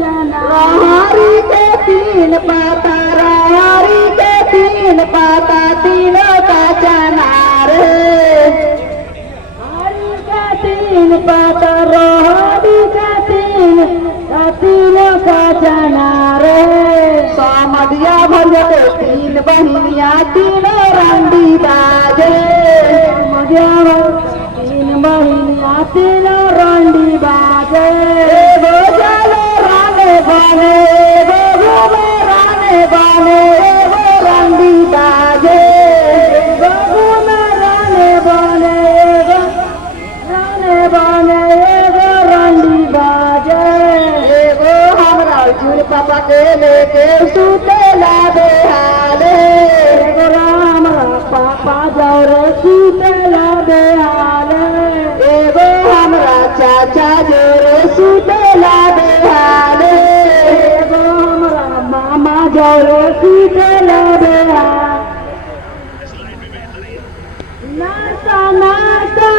रहरी के तीन पाता रहरी के तीन पाता तीनों का चनार हरी का तीन पाता रोहरी का तीनों का चना रे समधिया भैया के तीन बहिनिया तीनों रंडी बाजे मजा तीन महीनिया तीनों रंडी बाजे एगो चलो राने बने एगो घूमे राने बने एगो रंडी बाजे बाबू में राने बने एगो रंडी बाजे एगो हमरा झूल पापा के लेके सुतेला बेहाले एगो राम पापा जाओ रे सुतेला बेहाले एगो हमरा चाचा जोरे सुतेला बेहाले एगो हमरा मामा जाओ रे सुतेला बेहाले नाता ना